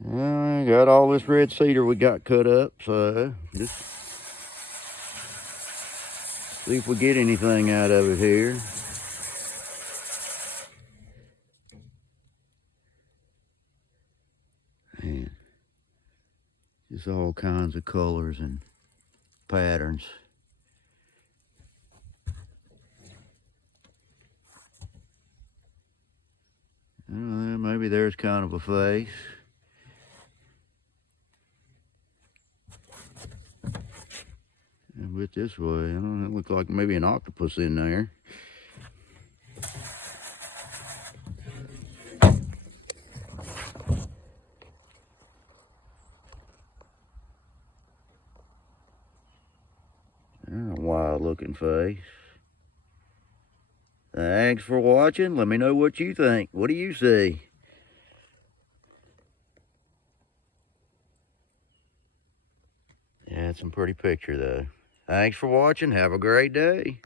Got all this red cedar we got cut up, so just see if we get anything out of it here. Man, just all kinds of colors and patterns. Maybe there's kind of a face. And with this way, I don't know, it looks like maybe an octopus in there. A wild looking face. Thanks for watching. Let me know what you think. What do you see? Yeah, it's some pretty picture though. Thanks for watching. Have a great day.